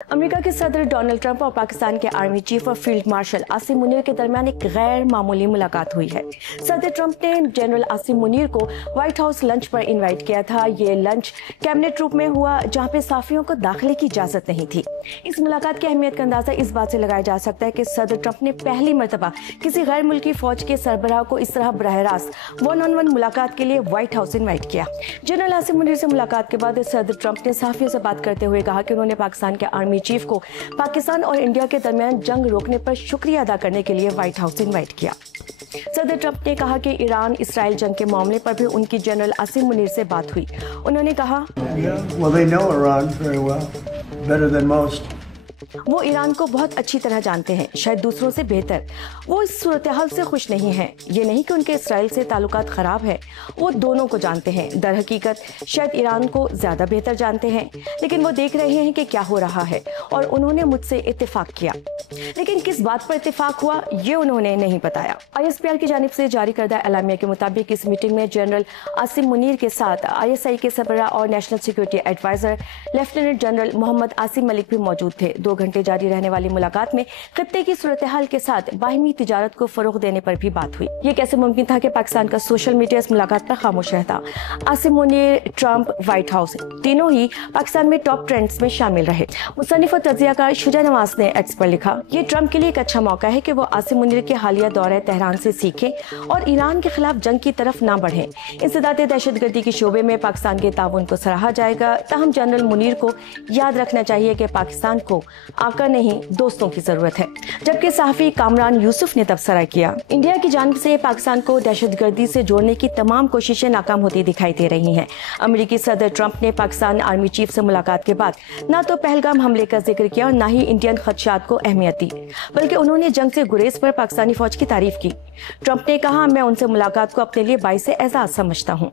America के सदर Donald Trump और पाकिस्तान के आर्मी चीफ और फील्ड मार्शल आसिम मुनीर के दरमियान एक गैर मामूली मुलाकात हुई है। सदर ट्रंप ने जनरल आसिम मुनीर को व्हाइट हाउस लंच पर इनवाइट किया था। ये लंच कैबिनेट रूम में हुआ, जहां पे साफियों को दाखिले की इजाजत नहीं थी। इस मुलाकात की अहमियत का अंदाजा इस बात से लगाया जा सकता है कि सदर ट्रंप ने पहली मरतबा किसी गैर मुल्की फौज के सरबराह को इस तरह बराह रास्त 1-on-1 मुलाकात के लिए व्हाइट हाउस इनवाइट किया। जनरल आसिम मुनीर से मुलाकात के बाद सदर ट्रंप ने सहाफियों से बात करते हुए कहा कि उन्होंने पाकिस्तान के आर्मी चीफ को पाकिस्तान और इंडिया के दरमियान जंग रोकने पर शुक्रिया अदा करने के लिए व्हाइट हाउस इनवाइट किया। सदर ट्रंप ने कहा कि ईरान इसराइल जंग के मामले पर भी उनकी जनरल आसिम मुनीर से बात हुई। उन्होंने कहा, वो ईरान को बहुत अच्छी तरह जानते हैं, शायद दूसरों से बेहतर। वो इस सूरत हाल से खुश नहीं हैं। ये नहीं कि उनके इसराइल से ताल्लुकात खराब है, वो दोनों को जानते हैं। दर हकीकत शायद ईरान को ज्यादा बेहतर जानते हैं, लेकिन वो देख रहे हैं कि क्या हो रहा है और उन्होंने मुझसे इत्तेफाक किया। लेकिन किस बात पर इत्तेफाक हुआ ये उन्होंने नहीं बताया। ISPR की जानिब से जारी करदा एलामिया के मुताबिक इस मीटिंग में जनरल आसिम मुनीर के साथ ISI के सरबराह और national security advisor lieutenant general Mohammad Asim Malik भी मौजूद थे। 2 घंटे जारी रहने वाली मुलाकात में खत्ते की सूरत हाल के साथ बाहिमी तिजारत को फरोग देने पर भी बात हुई। ये कैसे मुमकिन था कि पाकिस्तान का सोशल मीडिया इस मुलाकात पर खामोश रहता। Asim Munir, Trump, white house तीनों ही पाकिस्तान में टॉप ट्रेंड्स में शामिल रहे। मुसन्निफ और तज्जियाकार शुजा नवाज ने एक्स पर लिखा, ये ट्रंप के लिए एक अच्छा मौका है कि वो आसिम मुनीर के हालिया दौरे तेहरान से सीखें और ईरान के खिलाफ जंग की तरफ ना बढ़ें। इंसदाद दहशतगर्दी के शोबे में पाकिस्तान के ताउन को सराहा जाएगा। ताहम जनरल मुनीर को याद रखना चाहिए कि पाकिस्तान को आका नहीं दोस्तों की जरूरत है। जबकि सहाफी कामरान यूसुफ ने तबसरा किया, इंडिया की जानिब से पाकिस्तान को दहशतगर्दी से जोड़ने की तमाम कोशिशें नाकाम होती दिखाई दे रही हैं। अमेरिकी सदर ट्रंप ने पाकिस्तान आर्मी चीफ से मुलाकात के बाद न तो पहलगाम हमले का जिक्र किया और न ही इंडियन खदशात को अहमियत दी, बल्कि उन्होंने जंग से गुरेज पर पाकिस्तानी फौज की तारीफ की। ट्रंप ने कहा, मैं उनसे मुलाकात को अपने लिए बाइस एजाज समझता हूँ।